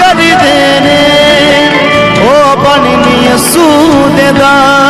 કરી દેને. ઓ બનની સૂદેદા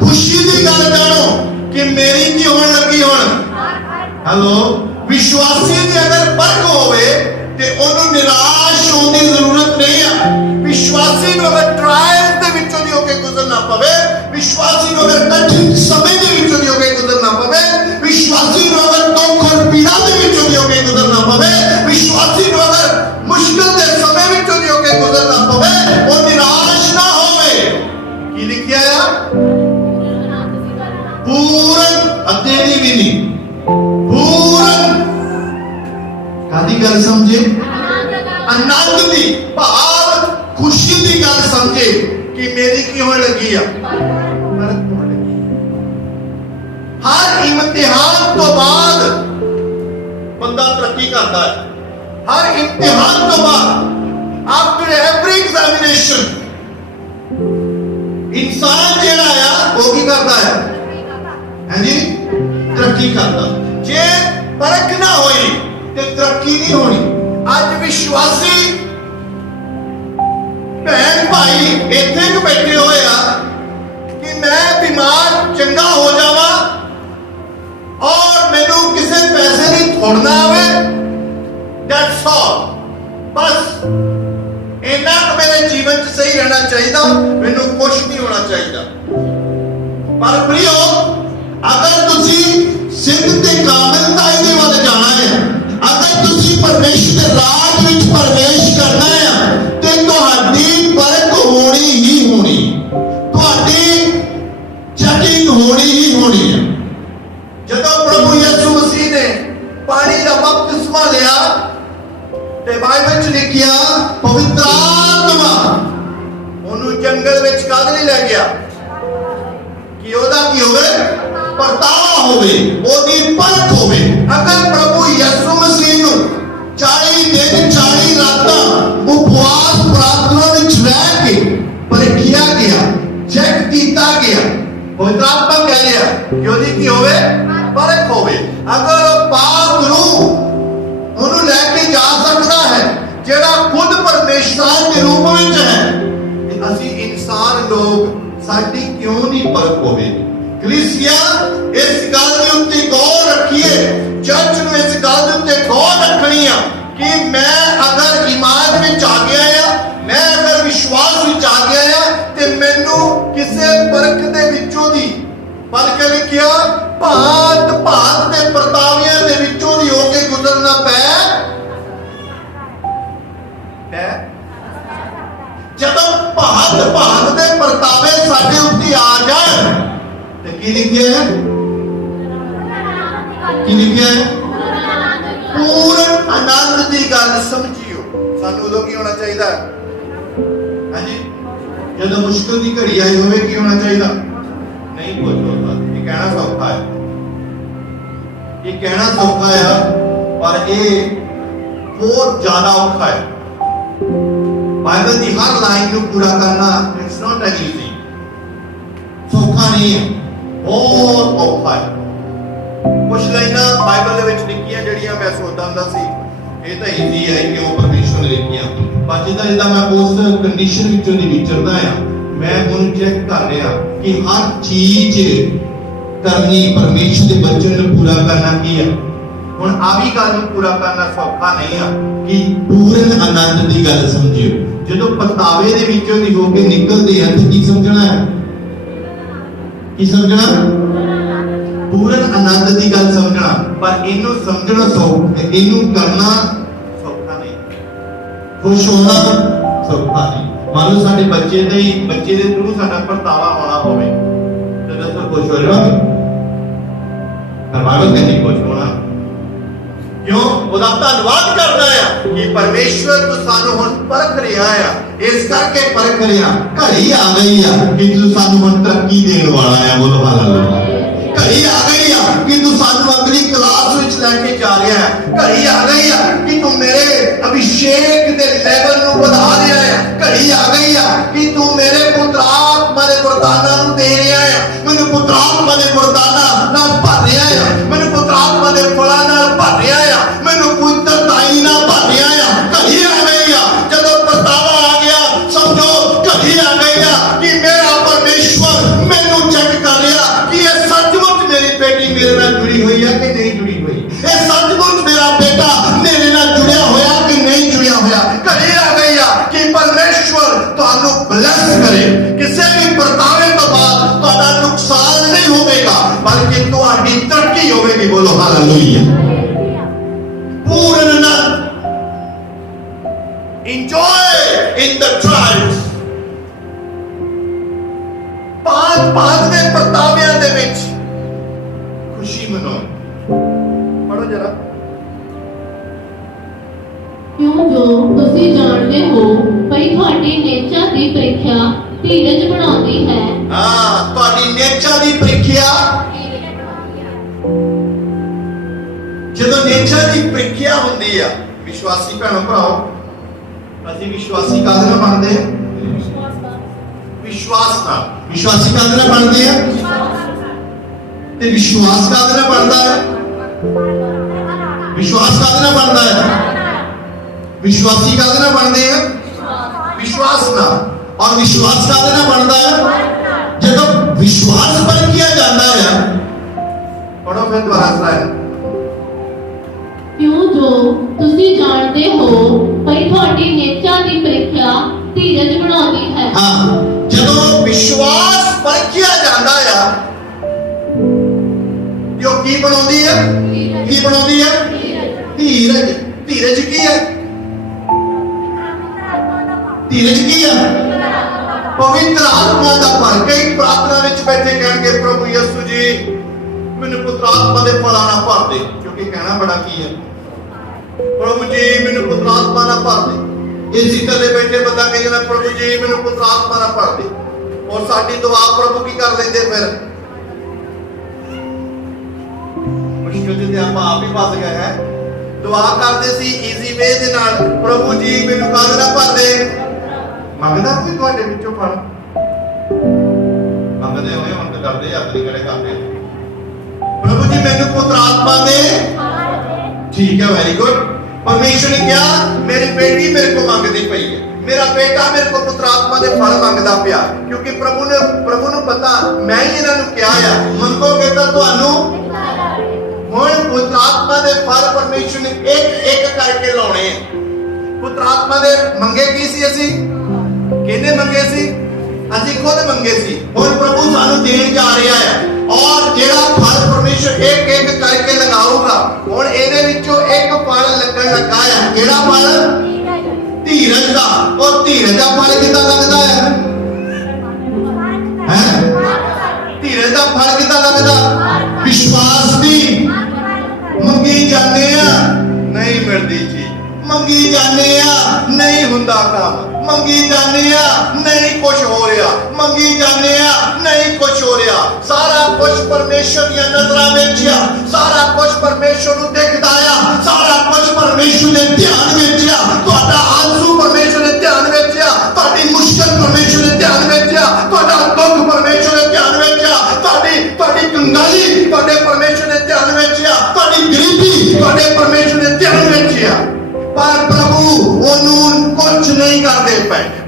ਖੁਸ਼ੀ ਦੀ ਗੱਲ ਜਾਣੋ ਕਿ ਮੇਰੀ ਕੀ ਹੋਣ ਲੱਗੀ ਹੁਣ। ਹੈਲੋ ਇਮਤਿਹਾਨ ਤੋਂ ਬਾਅਦ ਬੰਦਾ ਤਰੱਕੀ ਕਰਦਾ ਹੈ। ਹਰ ਇਮਤਿਹਾਨ ਤੋਂ ਬਾਅਦ ਆਫਟਰ ਐਵਰੀ ਐਗਜ਼ਾਮੀਨੇਸ਼ਨ ਇਨਸਾਨ ਜਿਹੜਾ ਆ, ਉਹ ਕੀ ਕਰਦਾ ਹੈ? ਹਾਂਜੀ? ਤਰੱਕੀ ਕਰਦਾ। ਜੇ ਤਰੱਕ ਨਾ ਹੋਈ ਤੇ ਤਰੱਕੀ ਨਹੀਂ ਹੋਣੀ। ਅੱਜ ਵਿਸ਼ਵਾਸੀ ਭੈਣ ਭਾਈ ਇੱਥੇ ਕਿ ਬੈਠੇ ਹੋਏ ਆ ਕਿ ਮੈਂ ਬਿਮਾਰ ਚੰਗਾ ਹੋ ਜਾਵਾਂ ਔਰ ਮੈਨੂੰ ਕਿਸੇ ਪੈਸੇ ਦੀ ਥੋੜਨਾ ਆਵੇ। ਦੈਟਸ ਆਲ ਬਸ। ਇਹਨਾਂ ਨੂੰ ਮੇਰੇ ਜੀਵਨ 'ਚ ਸਹੀ ਰਹਿਣਾ ਚਾਹੀਦਾ। ਮੈਨੂੰ ਕੁਝ ਨਹੀਂ ਹੋਣਾ ਚਾਹੀਦਾ। ਪਰ ਪ੍ਰਿਓ, ਅਗਰ ਤੁਸੀਂ ਸਿੱਧ ਤੇ ਕਾਮਿਲਤਾ ਦੇ ਪਵਿੱਤ ਹੈ ਕਿ ਅਸੀਂ ਇਨਸਾਨ ਲੋਕ ਸਾਡੀ ਕਿਉਂ ਨਹੀਂ ਪਰਖ ਹੋਵੇ ਕਲੀਸਿਆ, ਇਸ ਗੱਲ ਦੇ ਉੱਤੇ ਗੌਰ ਰੱਖੀਏ। ਚਰਚ ਨੂੰ ਇਸ ਗੱਲ ਦੇ ਉੱਤੇ ਗੌਰ ਰੱਖਣੀ ਆ ਕਿ ਮੈਂ ਅਗਰ ਇਮਾਨ ਵਿੱਚ ਆ ਗਿਆ ਆ, ਮੈਂ ਅਗਰ ਵਿਸ਼ਵਾਸ ਵਿੱਚ ਆ ਗਿਆ ਆ, ਤੇ ਮੈਨੂੰ ਕਿਸੇ ਪਰਖ ਦੇ ਵਿੱਚੋਂ ਦੀ ਬਲਕਿ ਲਿਖਿਆ ਭਾਤ ਭਾਤ ਦੇ ਪਰਤਾਵਿਆਂ ਜਦੋਂ ਭਾਂਤ ਭਾਂਤ ਦੇ ਪਰਤਾਵੇ ਸਾਡੇ ਉੱਤੇ ਆ ਜਾਣ, ਤੇ ਕੀ ਲਿਖਿਆ ਹੈ? ਕੀ ਲਿਖਿਆ ਹੈ? ਪੂਰਨ ਆਨੰਦ ਦੀ ਗੱਲ ਸਮਝਿਓ। ਸਾਨੂੰ ਉਦੋਂ ਕੀ ਹੋਣਾ ਚਾਹੀਦਾ? ਹਾਂਜੀ? ਜਦੋਂ ਮੁਸ਼ਕਲ ਦੀ ਘੜੀ ਆਈ ਹੋਵੇ, ਕੀ ਹੋਣਾ ਚਾਹੀਦਾ? ਨਹੀਂ ਕੁਝ ਹੁੰਦਾ ਇਹ ਕਹਿਣਾ ਸੌਖਾ ਹੈ। ਇਹ ਕਹਿਣਾ ਸੌਖਾ ਹੈ ਪਰ ਇਹ ਬਹੁਤ ਜ਼ਿਆਦਾ ਔਖਾ ਹੈ। ਬਾਈਬਲ ਦੀ ਹਰ ਲਾਈਨ ਨੂੰ ਪੂਰਾ ਕਰਨਾ ਇਟਸ ਨਾਟ ਐਨ ਈਜ਼ੀ ਸੌਖਾ ਨਹੀਂ ਹੈ। ਬਹੁਤ ਔਖਾ ਹੈ। ਕੁਝ ਲਾਈਨਾਂ ਬਾਈਬਲ ਦੇ ਵਿੱਚ ਲਿਖੀਆਂ ਜਿਹੜੀਆਂ ਮੈਂ ਸੋਚਦਾ ਹੁੰਦਾ ਸੀ, ਇਹ ਤਾਂ ਈਜ਼ੀ ਹੈ ਕਿਉਂ ਪਰਮੇਸ਼ਵਰ ਨੇ ਲਿਖੀਆਂ। ਪਰ ਜਿੱਦਾਂ ਜਿੱਦਾਂ ਮੈਂ ਉਸ ਕੰਡੀਸ਼ਨ ਵਿੱਚੋਂ ਦੀ ਵਿਚਰਦਾ ਆ, ਮੈਂ ਉਹਨੂੰ ਚੈੱਕ ਕਰ ਰਿਹਾ ਕਿ ਹਰ ਚੀਜ਼ ਕਰਨੀ ਪਰਮੇਸ਼ਵਰ ਦੇ ਬਚਨ ਨੂੰ ਪੂਰਾ ਕਰਨਾ ਕੀ ਹੈ ਹੁਣ ਆ ਵੀ ਗੱਲ ਨੂੰ ਪੂਰਾ ਕਰਨਾ ਸੌਖਾ ਨਹੀਂ ਆ, ਕਿ ਪੂਰਨ ਆਨੰਦ ਦੀ ਗੱਲ ਸਮਝਿਓ। ਜਦੋਂ ਪਤਾਵੇ ਦੇ ਵਿੱਚੋਂ ਦੀ ਹੋ ਕੇ ਨਿਕਲਦੇ ਆ, ਤੇ ਕੀ ਸਮਝਣਾ ਹੈ? ਕੀ ਸਮਝਣਾ? ਪੂਰਨ ਆਨੰਦ ਦੀ ਗੱਲ ਸਮਝਣਾ। ਪਰ ਇਹਨੂੰ ਸਮਝਣਾ ਸੌਖਾ ਇਹਨੂੰ ਕਰਨਾ ਸੌਖਾ ਨਹੀਂ। ਖੁਸ਼ ਹੋਣਾ ਸੌਖਾ ਨਹੀਂ। ਮੰਨ ਲਓ ਸਾਡੇ ਬੱਚੇ ਦੇ ਬੱਚੇ ਦੇ ਥਰੂ ਸਾਡਾ ਪਰਤਾਵਾ ਆਉਣਾ ਹੋਵੇ, ਤੇ ਦੱਸੋ ਖੁਸ਼ ਹੋ ਰਹੇ ਹੋ ਪਰਮਾਤਮਾ ਕਹਿੰਦੀ ਖੁਸ਼ ਹੋਣਾ। ਕਿਉਂ? ਉਹਦਾ ਧੰਨਵਾਦ ਕਰਦਾ ਆ ਕਿ ਪਰਮੇਸ਼ਵਰ ਤੂੰ ਸਾਨੂੰ ਹੁਣ ਪਰਖ ਰਿਹਾ ਆ। ਇਸ ਕਰਕੇ ਪਰਖ ਰਿਹਾ। ਘੜੀ ਆ ਗਈ ਆ ਕਿ ਤੂੰ ਸਾਨੂੰ ਹੁਣ ਤਰੱਕੀ ਦੇਣ ਵਾਲਾ ਆ, ਬੋਲੋ ਹਾਲੇਲੂਇਆ। ਘੜੀ ਆ ਗਈ ਆ ਕਿ ਤੂੰ ਸਾਨੂੰ ਅਗਲੀ ਕਲਾਸ ਵਿੱਚ ਲੈ ਕੇ ਜਾ ਰਿਹਾ ਹੈ ਘੜੀ ਆ ਗਈ ਆ ਕਿ ਤੂੰ ਮੇਰੇ ਅਭਿਸ਼ੇਕ ਦੇ ਲੈਵਲ ਨੂੰ ਵਧਾ ਰਿਹਾ ਹੈ ਘੜੀ ਆ ਗਈ ਆ ਕਿ ਤੁਹਾਨੂੰ ਕਰੇ, ਕਿਸੇ ਵੀ ਪਰਤਾਵੇ ਤੋਂ ਬਾਅਦ ਤੁਹਾਡਾ ਨੁਕਸਾਨ ਨਹੀਂ ਹੋਵੇਗਾ, ਬਲਕਿ ਤੁਹਾਡੀ ਤਰੱਕੀ ਹੋਵੇਗੀ, ਬੋਲੋ, ਹਾਲੇਲੂਇਆ। ਤੁਹਾਡੀ ਦੀ ਪ੍ਰੀਖਿਆ। ਜਦੋਂ ਨੇਚਰ ਦੀ ਪ੍ਰੀਖਿਆ ਹੁੰਦੀ ਆ, ਵਿਸ਼ਵਾਸੀ ਭੈਣੋ ਭਰਾਓ, ਅਸੀਂ ਵਿਸ਼ਵਾਸੀ ਕਾਹਦੇ ਨਾਲ ਬਣਦੇ ਵਿਸ਼ਵਾਸ ਨਾਲ। ਵਿਸ਼ਵਾਸੀ ਕਾਹਦੇ ਨਾਲ ਬਣਦੇ ਆ? ਤੇ ਵਿਸ਼ਵਾਸ ਕਾਹਦੇ ਨਾਲ ਬਣਦਾ ਹੈ? ਵਿਸ਼ਵਾਸ ਕਾਹਦੇ ਨਾਲ ਬਣਦਾ ਹੈ? ਵਿਸ਼ਵਾਸੀ ਕਾਹਦੇ ਨਾਲ ਬਣਦੇ ਆ? ਵਿਸ਼ਵਾਸ ਨਾਲ। ਔਰ ਵਿਸ਼ਵਾਸ ਕਾਹਦੇ ਨਾਲ ਬਣਦਾ ਹੈ? ਜਦੋਂ ਵਿਸ਼ਵਾਸ ਪਰਖਿਆ ਜਾਂਦਾ ਹੈ ਪੜੋ ਫਿਰ ਦੁਬਾਰਾ ਸਲਾਹ। ਕਿਉਂ ਜੋ ਤੁਸੀਂ ਜਾਣਦੇ ਹੋ ਭਈ ਤੁਹਾਡੀ ਨੇਚਾ ਦੀ ਪ੍ਰੀਖਿਆ ਧੀਰਜ ਬਣਾਉਂਦੀ ਹੈ। ਹਾਂ ਜਦੋਂ ਵਿਸ਼ਵਾਸ ਪਰਖਿਆ ਜਾਂਦਾ ਆ ਜੋ ਕੀ ਬਣਾਉਂਦੀ ਹੈ ਕੀ ਬਣਾਉਂਦੀ ਹੈ ਧੀਰਜ। ਧੀਰਜ ਕੀ ਹੈ ਧੀਰਜ ਕੀ ਹੈ ਪਵਿੱਤਰ ਆਤਮਾ ਦਾ ਫਲ ਕਈ ਪ੍ਰਾਰਥਨਾ ਵਿੱਚ ਬੈਠੇ ਕਹਿਣਗੇ, ਪ੍ਰਭੂ ਯਿਸੂ ਜੀ, ਮੈਨੂੰ ਪੁੱਤਰ ਆਤਮਾ ਦੇ ਫਲਾਂ ਨਾਲ ਭਰ ਦੇ। ਕਿਉਂਕਿ ਕਹਿਣਾ ਬੜਾ ਕੀ ਹੈ। ਪ੍ਰਭੂ ਜੀ, ਮੈਨੂੰ ਪੁੱਤਰ ਆਤਮਾ ਨਾਲ ਭਰ ਦੇ। ਇਸੇ ਤਰ੍ਹਾਂ ਬੈਠੇ ਬੰਦਾ ਕਹਿੰਦਾ, ਪ੍ਰਭੂ ਜੀ, ਮੈਨੂੰ ਪੁੱਤਰ ਆਤਮਾ ਨਾਲ ਭਰ ਦੇ। ਔਰ ਸਾਡੀ ਦੁਆ ਪ੍ਰਭੂ ਕੀ ਕਰ ਲੈਂਦੇ ਫਿਰ? ਮੁਸ਼ਕਿਲ ਤੇ ਆਪਾਂ ਆਪ ਹੀ ਫਸ ਗਏ ਹੈ। ਦੁਆ ਕਰਦੇ ਸੀ ਈਜ਼ੀ ਵੇ ਦੇ ਨਾਲ, ਪ੍ਰਭੂ ਜੀ, ਮੈਨੂੰ ਕਾਹਦੇ ਨਾਲ ਭਰ ਦੇ। ਮੰਗਦਾ ਕੋਈ ਤੁਹਾਡੇ ਵਿੱਚੋਂ ਫਲ? ਮੰਗਦੇ ਹੋਏ ਹੁਣ ਤੇ ਕਰਦੇ ਆ ਕਿਹੜੇ ਕਰਦੇ ਪ੍ਰਭੂ ਜੀ, ਮੈਨੂੰ ਪੁੱਤਰ ਆਤਮਾ ਦੇ। ਠੀਕ ਹੈ ਵੈਰੀ ਗੁੱਡ ਪਰਮੇਸ਼ਰ ਨੇ ਕਿਹਾ, ਮੇਰੀ ਬੇਟੀ ਮੇਰੇ ਕੋਲ ਮੰਗਦੀ ਪਈ ਹੈ। ਮੇਰਾ ਬੇਟਾ ਮੇਰੇ ਕੋਲ ਪੁੱਤਰ ਆਤਮਾ ਦੇ ਫਲ ਮੰਗਦਾ ਪਿਆ। ਕਿਉਂਕਿ ਪ੍ਰਭੂ ਨੇ ਪ੍ਰਭੂ ਨੂੰ ਪਤਾ, ਮੈਂ ਹੀ ਇਹਨਾਂ ਨੂੰ ਕਿਹਾ ਆ। ਮੰਗੋਗੇ ਤਾਂ ਤੁਹਾਨੂੰ? ਹੁਣ ਪੁੱਤਰ ਦੇ ਫਲ ਪਰਮੇਸ਼ਰ ਨੇ ਇੱਕ ਇੱਕ ਕਰਕੇ ਲਾਉਣੇ ਆ। ਪੁੱਤਰ ਆਤਮਾ ਦੇ ਮੰਗੇ ਕੀ ਸੀ ਅਸੀਂ? ਕਿਹਨੇ ਮੰਗੇ ਸੀ? ਅਸੀਂ ਖੁਦ ਮੰਗੇ ਸੀ। ਹੁਣ ਪ੍ਰਭੂ ਸਾਨੂੰ ਦੇਣ ਜਾ ਰਿਹਾ ਹੈ। ਔਰ ਜਿਹੜਾ ਫਲ ਪਰਮੇਸ਼ਰ ਇੱਕ ਇੱਕ ਕਰਕੇ ਲਗਾਊਗਾ, ਹੁਣ ਇਹਦੇ ਵਿੱਚੋਂ ਇੱਕ ਫਲ ਲੱਗਣ ਲੱਗਾ ਹੈ। ਕਿਹੜਾ ਫਲ? ਧੀਰਜ ਦਾ। ਉਹ ਧੀਰਜ ਦਾ ਫਲ ਕਿੱਦਾਂ ਲੱਗਦਾ ਹੈ? ਹੈ? ਧੀਰਜ ਦਾ ਫਲ ਕਿੱਦਾਂ ਲੱਗਦਾ? ਮੰਗੀ ਜਾਂਦੇ ਆ, ਨਹੀਂ ਹੁੰਦਾ ਕੰਮ। ਮੰਗੀ ਜਾਂਦੇ ਆ, ਨਹੀਂ ਕੁਝ ਹੋ ਰਿਹਾ। ਮੰਗੀ ਜਾਂਦੇ ਆ, ਨਹੀਂ ਕੁਝ ਹੋ ਰਿਹਾ। ਸਾਰਾ ਕੁਝ ਪਰਮੇਸ਼ਰ ਦੀਆਂ ਨਜ਼ਰਾਂ ਵਿੱਚ ਆ। ਸਾਰਾ ਕੁਝ ਪਰਮੇਸ਼ਰ ਨੂੰ ਦੇਖਦਾ ਆ। ਸਾਰਾ ਕੁਝ ਪਰਮੇਸ਼ਰ ਦੇ ਧਿਆਨ ਵਿੱਚ ਆ। ਤੁਹਾਡਾ ਆਂਸੂ ਪਰਮੇਸ਼ਰ ਦੇ ਧਿਆਨ ਵਿੱਚ ਆ। ਤੁਹਾਡੀ ਮੁਸ਼ਕਲ ਪਰਮੇਸ਼ਰ ਦੇ ਧਿਆਨ ਵਿੱਚ ਆ। ਤੁਹਾਡਾ ਦੁੱਖ ਪਰਮੇਸ਼ਰ ਦੇ ਧਿਆਨ ਵਿੱਚ ਆ। ਤੁਹਾਡੀ ਤੁਹਾਡੀ ਕੰਗਾਲੀ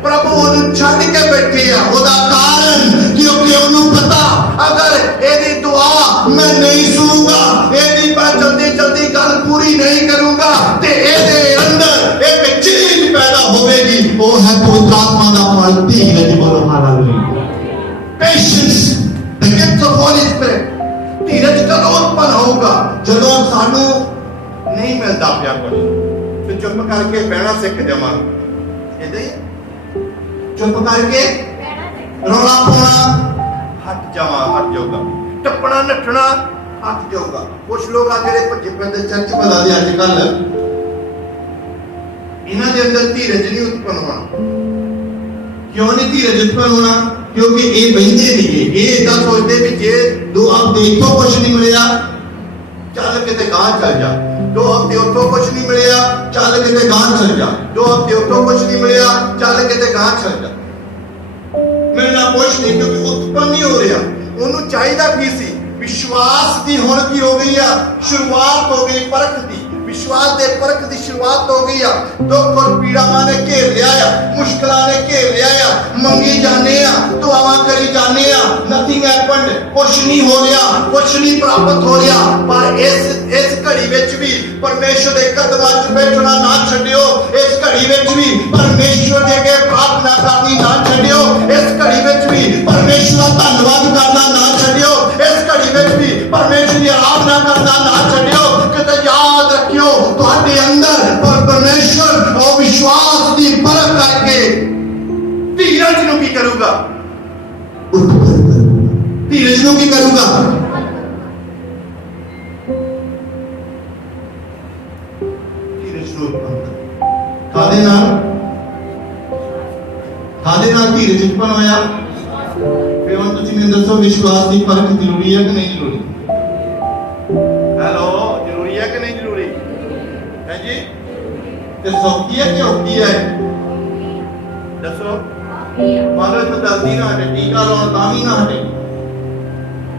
ਪ੍ਰਭੂ ਉਹਨੂੰ ਛੱਡ ਕੇ ਬੈਠੇ ਆ। ਉਹਦਾ ਕਾਰਨ ਕਿਉਂਕਿ ਉਹਨੂੰ ਪਤਾ, ਅਗਰ ਇਹਦੀ ਦੁਆ ਮੈਂ ਨਹੀਂ ਸੁਣੂਗਾ, ਇਹਦੀ ਮੈਂ ਜਲਦੀ ਜਲਦੀ ਗੱਲ ਪੂਰੀ ਨਹੀਂ ਕਰੂੰਗਾ, ਤੇ ਇਹਦੇ ਅੰਦਰ ਇੱਕ ਚੀਜ਼ ਪੈਦਾ ਹੋਵੇਗੀ। ਉਹ ਹੈ ਪਵਿੱਤਰ ਦਾ ਫਲ ਧੀਰਜ ਬੋਲੋ, hallelujah. Patience the gift of holy spirit ਧੀਰਜ ਕਦੋਂ ਉਤਪਨ ਹੋਊਗਾ, ਜਦੋਂ ਸਾਨੂੰ ਨਹੀਂ ਮਿਲਦਾ ਪਿਆ ਕੁਝ। ਤੇ ਚੁੱਪ ਕਰਕੇ ਬਹਿਣਾ ਸਿੱਖ ਜਾਵਾਂ ਇਦਾਂ ਹੀ ਚੁੱਪ ਕਰਕੇ ਰੌਲਾ ਪਾਉਣਾ। ਹਟ ਜਾਵਾਂ ਹਟ ਜਾਊਗਾ। ਟੱਪਣਾ ਨੱਠਣਾ। ਹਟ ਜਾਊਗਾ। ਕੁਝ ਲੋਕ ਆ ਜਿਹੜੇ ਭੱਜੇ ਪੈਂਦੇ ਚਰਚ ਬਲਾ ਦੇ ਅੱਜ ਕੱਲ ਇਹਨਾਂ ਦੇ ਅੰਦਰ ਧੀਰਜ ਨਹੀਂ ਉਤਪਨ ਹੋਣਾ। ਕਿਉਂ ਨਹੀਂ ਧੀਰਜ ਉਤਪਨ ਹੋਣਾ? ਕਿਉਂਕਿ ਇਹ ਬਹਿੰਦੇ ਨਹੀਂਗੇ। ਇਹ ਇਦਾਂ ਸੋਚਦੇ ਵੀ ਜੇ ਦੋ ਹਫ਼ਤੇ ਇੱਥੋਂ ਕੁਝ ਨਹੀਂ ਮਿਲਿਆ ਚੱਲ ਕਿਤੇ ਗਾਂ ਚੱਲ ਜਾ। ਦੋ ਹਫ਼ਤੇ ਉੱਥੋਂ ਕੁਝ ਨਹੀਂ ਮਿਲਿਆ ਚੱਲ ਕਿਤੇ ਗਾਂ ਚੱਲ ਜਾ। ਦੋ ਹਫ਼ਤੇ ਉੱਥੋਂ ਕੁਝ ਨਹੀਂ ਮਿਲਿਆ ਚੱਲ ਕਿਤੇ ਗਾਂ ਚੱਲ ਜਾ। ਮਿਲਣਾ ਕੁਝ ਨਹੀਂ ਕਿਉਂਕਿ ਉਤਪੰਨ ਨਹੀਂ ਹੋ ਰਿਹਾ। ਉਹਨੂੰ ਚਾਹੀਦਾ ਕੀ ਸੀ? ਵਿਸ਼ਵਾਸ ਦੀ ਹੁਣ ਕੀ ਹੋ ਗਈ ਆ? ਸ਼ੁਰੂਆਤ ਹੋ ਗਈ ਪਰਖ ਦੀ। ਵਿਸ਼ਵਾਸ ਦੇ ਪਰਖ ਦੀ ਸ਼ੁਰੂਆਤ ਹੋ ਗਈ ਆ। ਦੁੱਖ ਔਰ ਪੀੜਾਵਾਂ ਨੇ ਘੇਰ ਲਿਆ ਆ, ਮੁਸ਼ਕਲਾਂ ਨੇ ਘੇਰ ਲਿਆ ਆ। ਮੰਗੀ ਜਾਂਦੇ ਆ, ਦੁਆਵਾਂ ਕਰੀ ਜਾਂਦੇ ਆ। ਨਥਿੰਗ ਹੈਪਨਡ ਕੁਛ ਨਹੀਂ ਹੋ ਰਿਹਾ, ਕੁਛ ਨਹੀਂ ਪ੍ਰਾਪਤ ਹੋ ਰਿਹਾ। ਪਰ ਇਸ ਇਸ ਘੜੀ ਵਿੱਚ ਵੀ ਪਰਮੇਸ਼ਰ ਦੇ ਕਦਮਾਂ 'ਚ ਬੈਠਣਾ ਨਾ ਛੱਡਿਓ। ਇਸ ਘੜੀ ਵਿੱਚ ਵੀ ਪਰਮੇਸ਼ਰ ਦੇ ਅੱਗੇ ਪ੍ਰਾਰਥਨਾ ਕਰਨੀ ਨਾ ਛੱਡਿਓ। ਇਸ ਘੜੀ ਵਿੱਚ ਵੀ ਪਰਮੇਸ਼ਰ ਦਾ ਧੰਨਵਾਦ ਕਰਨਾ ਕਰੂਗਾ। ਧੀਰਜ ਨੂੰ ਕੀ ਕਰੂਗਾ? ਧੀਰਜ ਨੂੰ ਕਾਦੇ ਨਾਲ? ਕਾਦੇ ਨਾਲ ਧੀਰਜ ਉਤਪਨ ਹੋਇਆ ਫਿਰ ਹੁਣ ਤੁਸੀਂ ਮੈਨੂੰ ਦੱਸੋ, ਵਿਸ਼ਵਾਸ ਦੀ ਪਰਖ ਜ਼ਰੂਰੀ ਹੈ ਕਿ ਨਹੀਂ ਜ਼ਰੂਰੀ? ਹੈਲੋ, ਜ਼ਰੂਰੀ ਹੈ ਕਿ ਨਹੀਂ ਜ਼ਰੂਰੀ? ਹੈ ਜੀ? ਤੇ ਸੌਖੀ ਹੈ ਕਿ ਔਖੀ ਹੈ? ਦੱਸੋ। ਮੰਨ ਲਓ ਇੱਥੇ ਦਰਦੀ ਨਾ ਹਟੇ, ਟੀਕਾ ਲਾਉਣ ਤਾਂ ਵੀ ਨਾ ਹਟੇ।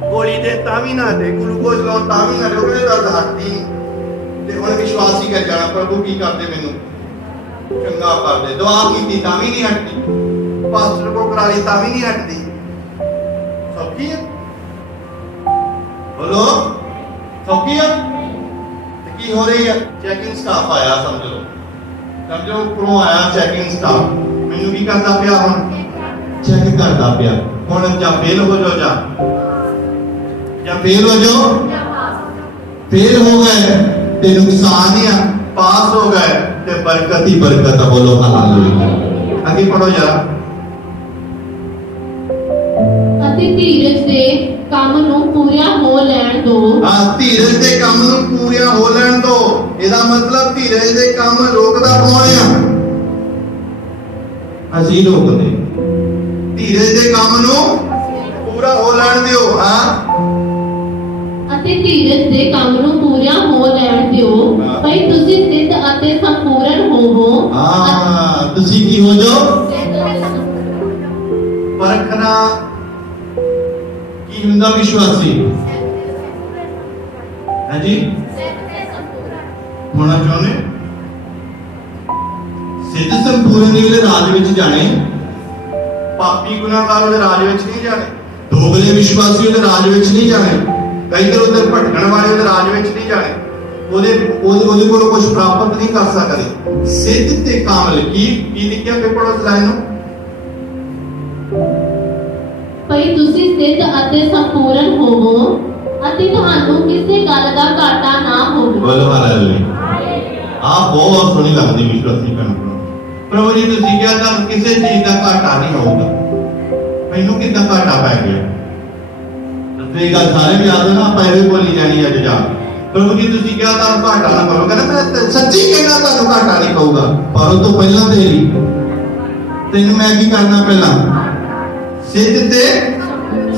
ਗੋਲੀ ਦੇ ਤਾਂ ਵੀ ਨਾ ਹਟੇ, ਗਲੂਕੋਜ਼ ਲਾਉਣ ਤਾਂ ਵੀ ਨਾ ਹਟੇ, ਉਹਦੇ ਦਰਦ ਹਟਦੀ ਨਹੀਂ। ਤੇ ਹੁਣ ਵਿਸ਼ਵਾਸ ਹੀ ਕਰ ਜਾਣਾ, ਪ੍ਰਭੂ ਕੀ ਕਰਦੇ ਮੈਨੂੰ? ਚੰਗਾ ਕਰਦੇ, ਦੁਆ ਕੀਤੀ ਤਾਂ ਵੀ ਨਹੀਂ ਹਟਦੀ। ਪਾਸਟਰ ਕੋ ਕਰਾ ਲਈ ਤਾਂ ਵੀ ਨਹੀਂ ਹਟਦੀ। ਸੌਖੀ ਹੈ ਬੋਲੋ, ਸੌਖੀ ਹੈ ਤੇ ਕੀ ਹੋ ਰਹੀ ਹੈ ਚੈਕਿੰਗ ਸਟਾਫ ਆਇਆ, ਸਮਝ ਲਓ। ਸਮਝੋ ਉੱਪਰੋਂ ਆਇਆ ਚੈਕਿੰਗ ਸਟਾਫ ਮੈਨੂੰ ਕੀ ਕਰਦਾ ਪਿਆ ਹੁਣ? ਚੈੱਕ ਕਰਦਾ ਪਿਆ। ਹੁਣ ਜਾਂ ਫੇਲ ਹੋ ਜਾਓ ਜਾਂ। ਜਾਂ ਫੇਲ ਹੋ ਜਾਓ? ਫੇਲ ਹੋ ਗਏ। ਤੇ ਨੁਕਸਾਨ ਹੀ ਆ। ਪਾਸ ਹੋ ਗਏ। ਤੇ ਬਰਕਤ ਹੀ ਬਰਕਤ ਆ। ਬੋਲੋ ਹਾਲੇਲੂਇਆ ਅੱਗੇ ਪੜੋ ਜਰਾ ਅਤੇ ਧੀਰਜ ਦੇ ਕੰਮ ਨੂੰ ਪੂਰਾ ਹੋ ਲੈਣ ਦਿਓ ਆ ਧੀਰਜ ਦੇ ਕੰਮ ਨੂੰ ਪੂਰੀਆਂ ਹੋ ਲੈਣ ਦੋ। ਇਹਦਾ ਮਤਲਬ ਧੀਰਜ ਦੇ ਕੰਮ ਰੋਕਦਾ ਕੌਣ ਆ? ਅਸੀਂ ਰੋਕਦੇ ਧੀਰਜ ਦੇ ਕੰਮ ਨੂੰ ਪੂਰਾ ਹੋ ਲੈਣ ਦਿਓ ਹਾਂ। ਅਤੇ ਧੀਰਜ ਦੇ ਕੰਮ ਨੂੰ ਪੂਰਾ ਹੋ ਲੈਣ ਦਿਓ। ਭਈ ਤੁਸੀਂ ਸਿੱਧ ਅਤੇ ਸੰਪੂਰਨ ਹੋਵੋ। ਹਾਂ ਤੁਸੀਂ ਕੀ ਹੋ ਜਾਓ? ਪਰਖਣਾ ਕੀ ਹੁੰਦਾ ਵਿਸ਼ਵਾਸੀ? ਹਾਂਜੀ? ਹੋਣਾ ਚਾਹੁੰਦੇ? ਸੰਪੂਰਨ ਦੇ ਰਾਜ ਵਿੱਚ ਜਾਣੇ? ਪਾਪੀ ਗੁਨਾਹਗਾਰ ਉਹਦੇ ਰਾਜ ਵਿੱਚ ਨਹੀਂ ਜਾਣੇ। ਦੋਗਲੇ ਵਿਸ਼ਵਾਸੀ ਉਹਦੇ ਰਾਜ ਵਿੱਚ ਨਹੀਂ ਜਾਣੇ? ਕਈ ਇਧਰ ਉਧਰ ਭਟਕਣ ਵਾਲੇ ਉਹਦੇ ਰਾਜ ਵਿੱਚ ਨਹੀਂ ਜਾਣੇ। ਉਹਦੇ ਉਹਦੇ ਕੋਲੋਂ ਕੁਝ ਪ੍ਰਾਪਤ ਨਹੀਂ ਕਰ ਸਕਦੇ। ਸਿੱਧ ਤੇ ਕਾਮਲ ਕੀ ਕੀ ਲਿਖਿਆ ਪੇਪਰ ਉਸ ਲਾਈਨ ਨੂੰ? ਹੋਏ ਤੁਸੀਂ ਸਿੱਧ ਅਤੇ ਸੰਪੂਰਨ ਹੋਵੋ ਅਤੇ ਤੁਹਾਨੂੰ ਕਿਸੇ ਗੱਲ ਦਾ ਘਾਟਾ ਨਾ ਹੋਵੇ। ਬੋਲੋ ਹਾਲੇਲੂਇਆ ਆ ਬਹੁਤ ਸੋਹਣੀ ਲੱਗਦੀ ਵਿਸ਼ਵਾਸੀ ਭੈਣ। ਪ੍ਰਭੂ ਜੀ, ਤੁਸੀਂ ਕਿਹਾ ਤੁਹਾਨੂੰ ਕਿਸੇ ਚੀਜ਼ ਦਾ ਘਾਟਾ ਨਹੀਂ ਹੋਊਗਾ। ਮੈਨੂੰ ਕਿੰਨਾ ਘਾਟਾ ਪੈ ਗਿਆ? ਤੇ ਗੱਲ ਸਾਰੇ ਯਾਦ ਨਾ, ਆਪਾਂ ਇਹ ਬੋਲੀ ਜਾਣੀ ਅੱਜ ਜਾ ਪ੍ਰਭੂ ਜੀ, ਤੁਸੀਂ ਕਿਹਾ ਤਾਂ ਘਾਟਾ ਨਾ ਕਰੋ ਕਹਿੰਦਾ ਮੈਂ ਸੱਚੀ ਕਹਿਣਾ ਤੁਹਾਨੂੰ ਘਾਟਾ ਨਹੀਂ ਪਊਗਾ। ਪਰ ਉਹ ਤੋਂ ਪਹਿਲਾਂ ਤੇਰੀ ਤੈਨੂੰ ਮੈਂ ਕੀ ਕਰਨਾ ਪਹਿਲਾਂ? ਸਿੱਧ ਤੇ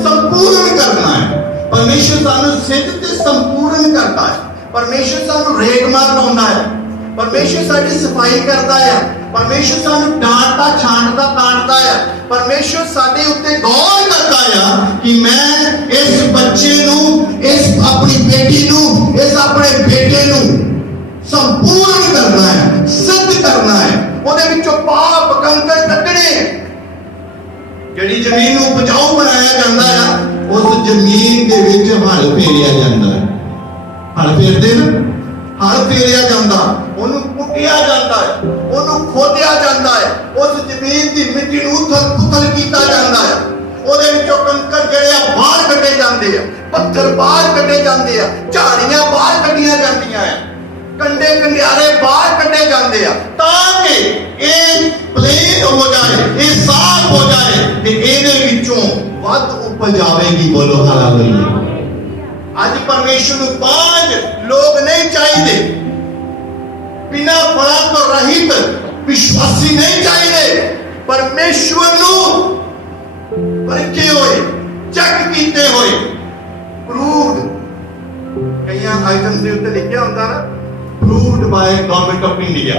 ਸੰਪੂਰਨ ਕਰਨਾ ਹੈ। ਪਰਮੇਸ਼ਰ ਸਾਨੂੰ ਸਿੱਧ ਤੇ ਸੰਪੂਰਨ ਕਰਦਾ ਹੈ। ਪਰਮੇਸ਼ਰ ਸਾਨੂੰ ਰੇਟ ਮਾਰਦਾ ਹੈ। ਪਰਮੇਸ਼ਰ ਸਾਡੀ ਸਫ਼ਾਈ ਕਰਦਾ ਹੈ। ਪਰਮੇਸ਼ਰ ਸਾਨੂੰ ਡਾਂਟਦਾ ਛਾਂਟਦਾ ਤਾਂਟਦਾ ਆ। ਪਰਮੇਸ਼ਰ ਸਾਡੇ ਉੱਤੇ ਗੌਰ ਕਰਦਾ ਆ ਕਿ ਮੈਂ ਇਸ ਬੱਚੇ ਨੂੰ, ਇਸ ਆਪਣੀ ਬੇਟੀ ਨੂੰ, ਇਸ ਆਪਣੇ ਬੇਟੇ ਨੂੰ ਸੰਪੂਰਨ ਕਰਨਾ ਹੈ, ਸਿੱਧ ਕਰਨਾ ਹੈ। ਉਹਦੇ ਵਿੱਚੋਂ ਪਾਪ ਕੰਕਰ ਕੱਢਣੇ। ਜਿਹੜੀ ਜ਼ਮੀਨ ਨੂੰ ਉਪਜਾਊ ਬਣਾਇਆ ਜਾਂਦਾ ਆ, ਉਸ ਜ਼ਮੀਨ ਦੇ ਵਿੱਚ ਹਲ ਫੇਰਿਆ ਜਾਂਦਾ ਹੈ। ਹਲ ਫੇਰਦੇ ਨਾ। ਹਲ ਫੇਰਿਆ ਜਾਂਦਾ। ਉਹਨੂੰ ਕੁੱਟਿਆ ਜਾਂਦਾ ਹੈ। ਉਹਨੂੰ ਖੋਦਿਆ ਜਾਂਦਾ ਹੈ। ਉਸ ਜ਼ਮੀਨ ਦੀ ਮਿੱਟੀ ਨੂੰ ਉਥਲ ਪੁਥਲ ਕੀਤਾ ਜਾਂਦਾ ਹੈ। ਉਹਦੇ ਵਿੱਚੋਂ ਕੰਕਰ ਜਿਹੜੇ ਆ, ਬਾਹਰ ਕੱਢੇ ਜਾਂਦੇ ਆ। ਪੱਥਰ ਬਾਹਰ ਕੱਢੇ ਜਾਂਦੇ ਆ। ਝਾੜੀਆਂ ਬਾਹਰ ਕੱਢੀਆਂ ਜਾਂਦੀਆਂ ਆ। ਕੰਡੇ ਕੰਡਿਆਰੇ ਬਾਹਰ ਕੱਢੇ ਜਾਂਦੇ ਆ। ਤਾਂ ਕਿ ਇਹ ਪਲੇਨ ਹੋ ਜਾਏ, ਇਹ ਸਾਫ਼ ਹੋ ਜਾਏ ਤੇ ਇਹਦੇ ਵਿੱਚੋਂ ਵੱਧ ਉਪਜ ਆਵੇਗੀ, ਬੋਲੋ ਹਾਲੇਲੂਇਆ। ਅੱਜ ਪਰਮੇਸ਼ਰ ਨੂੰ ਪੰਜ ਲੋਕ ਨਹੀਂ ਚਾਹੀਦੇ। ਬਿਨਾ ਫਲਾਂ ਤੋਂ ਰਹਿਤ ਵਿਸ਼ਵਾਸੀ ਨਹੀਂ ਚਾਹੀਦੇ। ਪਰਮੇਸ਼ਵਰ ਨੂੰ ਪਰਖੇ ਹੋਏ, ਚੈੱਕ ਕੀਤੇ ਹੋਏ। ਪ੍ਰੂਵਡ ਕਈਆਂ ਆਈਟਮਸ ਦੇ ਉੱਤੇ ਲਿਖਿਆ ਹੁੰਦਾ ਨਾ proved by government of India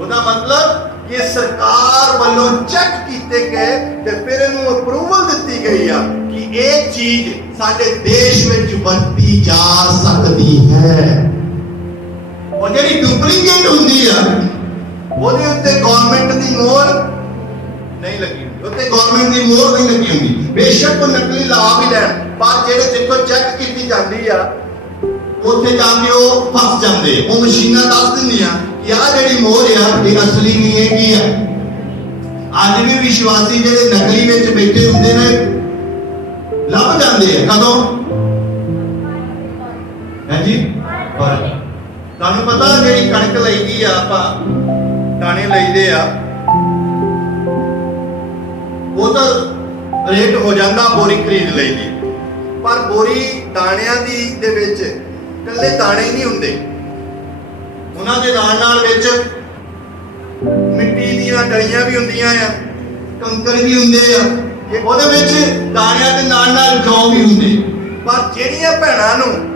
ਉਹਦਾ ਮਤਲਬ ਕਿ ਸਰਕਾਰ ਵੱਲੋਂ ਚੈੱਕ ਕੀਤੇ ਗਏ ਤੇ ਫਿਰ ਇਹਨੂੰ ਅਪਰੂਵਲ ਦਿੱਤੀ ਗਈ ਆ ਕਿ ਇਹ ਚੀਜ਼ ਸਾਡੇ ਦੇਸ਼ ਵਿੱਚ ਵਰਤੀ ਜਾ ਸਕਦੀ ਹੈ। ਉਹ ਜਿਹੜੀ ਡੁਪਲੀਕੇਟ ਹੁੰਦੀ ਆ, ਉਹਦੇ ਉੱਤੇ ਗਵਰਨਮੈਂਟ ਦੀ ਮੋਹਰ ਨਹੀਂ ਲੱਗੀ ਉੱਤੇ ਗਵਰਨਮੈਂਟ ਦੀ ਮੋਹਰ ਨਹੀਂ ਲੱਗੀ ਹੁੰਦੀ। ਬੇਸ਼ੱਕ ਉਹ ਨਕਲੀ ਲਾ ਵੀ ਲੈਣ, ਪਰ ਜਿਹੜੇ ਦੇਖੋ ਚੈੱਕ ਕੀਤੀ ਜਾਂਦੀ ਆ, ਉੱਥੇ ਜਾ ਕੇ ਉਹ ਫਸ ਜਾਂਦੇ। ਉਹ ਮਸ਼ੀਨਾਂ ਦੱਸ ਦਿੰਦੀਆਂ ਕਿ ਆਹ ਜਿਹੜੀ ਮੋਹਰ ਆ, ਇਹ ਅਸਲੀ ਨਹੀਂ ਹੈਗੀ ਆ? ਅੱਜ ਵੀ ਵਿਸ਼ਵਾਸੀ ਜਿਹੜੇ ਨਕਲੀ ਵਿੱਚ ਬੈਠੇ ਹੁੰਦੇ ਨੇ, ਲੱਭ ਜਾਂਦੇ ਆ। ਕਦੋਂ? ਹਾਂਜੀ? ਪਰ ਤੁਹਾਨੂੰ ਪਤਾ ਜਿਹੜੀ ਕਣਕ ਲਈਦੀ ਆ ਆਪਾਂ, ਦਾਣੇ ਲਈਦੇ ਆ, ਉਹ ਤਾਂ ਰੇਟ ਹੋ ਜਾਂਦਾ ਬੋਰੀ ਖਰੀਦ ਲਈਦੀ। ਪਰ ਬੋਰੀ ਦਾਣਿਆਂ ਦੀ ਦੇ ਵਿੱਚ ਇਕੱਲੇ ਦਾਣੇ ਨਹੀਂ ਹੁੰਦੇ। ਉਹਨਾਂ ਦੇ ਨਾਲ ਨਾਲ ਵਿੱਚ ਮਿੱਟੀ ਦੀਆਂ ਡਲੀਆਂ ਵੀ ਹੁੰਦੀਆਂ ਆ, ਕੰਕਰ ਵੀ ਹੁੰਦੇ ਆ। ਇਹ ਉਹਦੇ ਵਿੱਚ ਦਾਣਿਆਂ ਦੇ ਨਾਲ ਨਾਲ ਜੌਂ ਵੀ ਹੁੰਦੇ। ਪਰ ਜਿਹੜੀਆਂ ਭੈਣਾਂ ਨੂੰ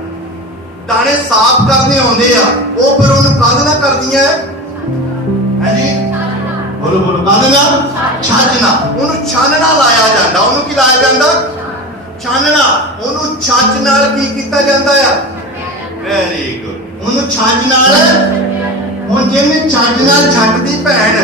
ਦਾਣੇ ਸਾਫ਼ ਕਰਨੇ ਆਉਂਦੇ ਆ, ਉਹ ਫਿਰ ਉਹਨੂੰ ਕਾਹਦੇ ਨਾਲ ਕਰਦੀਆਂ ਹੈ ਹਾਂਜੀ ਬੋਲੋ ਬੋਲੋ ਕਾਹਦੇ ਨਾਲ? ਛਾਜਣਾ। ਉਹਨੂੰ ਛਾਨਣਾ ਲਾਇਆ ਜਾਂਦਾ। ਉਹਨੂੰ ਕੀ ਲਾਇਆ ਜਾਂਦਾ? ਛਾਨਣਾ। ਉਹਨੂੰ ਛੱਜ ਨਾਲ ਕੀ ਕੀਤਾ ਜਾਂਦਾ ਆ? ਵੈਰੀ ਗੁੱਡ ਉਹਨੂੰ ਛੱਜ ਨਾਲ? ਹੁਣ ਜਿਵੇਂ ਛੱਜ ਨਾਲ ਛੱਡਦੀ ਭੈਣ,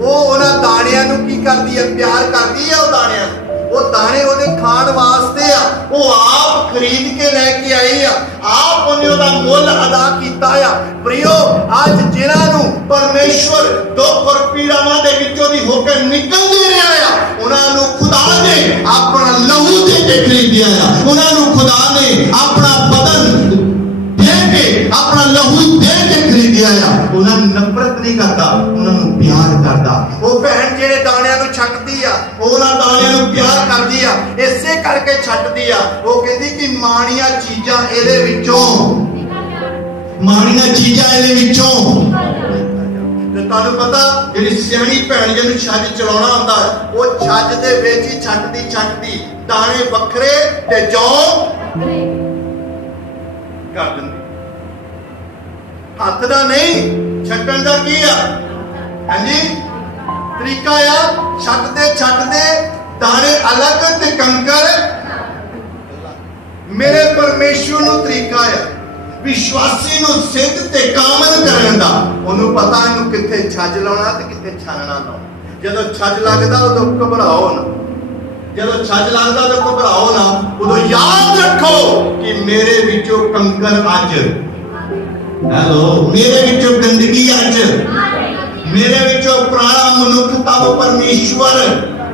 ਉਹ ਉਹਨਾਂ ਦਾਣਿਆਂ ਨੂੰ ਕੀ ਕਰਦੀ ਆ ਪਿਆਰ ਕਰਦੀ ਆ ਉਹ ਦਾਣਿਆਂ ਨੂੰ? ਉਹ ਦਾਣੇ ਉਹਦੇ ਖਾਣ ਵਾਸਤੇ ਆ। ਉਹ ਆਪ ਖਰੀਦ ਕੇ ਲੈ ਕੇ ਆਈ ਆ। ਆਪ ਉਹਨੇ ਉਹਦਾ ਮੁੱਲ ਅਦਾ ਕੀਤਾ ਆ। ਪ੍ਰਿਓ, ਅੱਜ ਜਿਨ੍ਹਾਂ ਨੂੰ ਪਰਮੇਸ਼ਵਰ ਦੁੱਖ ਔਰ ਪੀੜਾਵਾਂ ਦੇ ਵਿੱਚੋਂ ਦੀ ਹੋ ਕੇ ਨਿਕਲਦੇ ਰਿਹਾ ਆ, ਉਹਨਾਂ ਨੂੰ ਖੁਦਾ ਨੇ ਆਪਣਾ ਲਹੂ ਦੇ ਕੇ ਖਰੀਦਿਆ ਆ। ਉਹਨਾਂ ਨੂੰ ਖੁਦਾ ਨੇ ਆਪਣਾ ਬਦਨ ਆਪਣਾ ਲਹੂ ਦੇ ਕੇ ਖਰੀਦਿਆ ਆ ਉਹਨਾਂ ਨੂੰ ਨਫ਼ਰਤ ਨਹੀਂ ਕਰਦਾ ਉਹਨਾਂ ਨੂੰ ਪਿਆਰ ਕਰਦਾ। ਉਹ ਭੈਣ ਜਿਹੜੇ ਦਾਣਿਆਂ ਨੂੰ ਛੱਡਦੀ ਆ ਉਹ ਉਹਨਾਂ ਦਾਣਿਆਂ ਨੂੰ ਪਿਆਰ ਕਰਦੀ ਆ ਇਸੇ ਕਰਕੇ ਛੱਡਦੀ ਆ। ਉਹ ਕਹਿੰਦੀ ਕਿ ਮਾਣੀਆਂ ਚੀਜ਼ਾਂ ਇਹਦੇ ਵਿੱਚੋਂ। ਮਾਣੀਆਂ ਚੀਜ਼ਾਂ ਇਹਦੇ ਵਿੱਚੋਂ। ਤੇ ਤੁਹਾਨੂੰ ਪਤਾ ਜਿਹੜੀ ਸਿਆਣੀ ਭੈਣ ਜਿਹਨੂੰ ਛੱਜ ਚਲਾਉਣਾ ਹੁੰਦਾ ਉਹ ਛੱਜ ਦੇ ਵਿੱਚ ਹੀ ਛੱਡਦੀ ਛੱਡਦੀ। ਦਾਣੇ ਵੱਖਰੇ ਤੇ ਜੌਂ ਕਰ ਦਿੰਦੀ। ਹੱਥ ਦਾ ਨਹੀਂ, ਛੱਡਣ ਦਾ ਕੀ ਆ? ਹਾਂਜੀ? ਤਰੀਕਾ ਆ ਛੱਡਦੇ ਛੱਡਦੇ ਦਾਣੇ ਅਲੱਗ ਤੇ ਕੰਕਰ ਮੇਰੇ ਪਰਮੇਸ਼ਵਰ ਨੂੰ ਤਰੀਕਾ ਆ, ਵਿਸ਼ਵਾਸੀ ਨੂੰ ਸਿੱਧ ਤੇ ਕਾਮਲ ਕਰਨ ਦਾ। ਉਹਨੂੰ ਪਤਾ ਇਹਨੂੰ ਕਿੱਥੇ ਛੱਜ ਲਾਉਣਾ ਤੇ ਕਿੱਥੇ ਛਾਨਣਾ ਲਾਉਣਾ ਜਦੋਂ ਛੱਜ ਲੱਗਦਾ, ਉਦੋਂ ਘਬਰਾਓ ਨਾ। ਜਦੋਂ ਛੱਜ ਲੱਗਦਾ ਤਾਂ ਘਬਰਾਓ ਨਾ। ਉਦੋਂ ਯਾਦ ਰੱਖੋ ਕਿ ਮੇਰੇ ਵਿੱਚੋਂ ਕੰਕਰ ਅੱਜ। ਹੈਲੋ, ਮੇਰੇ ਵਿੱਚੋਂ ਗੰਦਗੀ ਅੱਜ। ਮੇਰੇ ਵਿੱਚੋਂ ਪੁਰਾਣਾ ਮਨੁੱਖ ਤਬ ਪਰਮੇਸ਼ਵਰ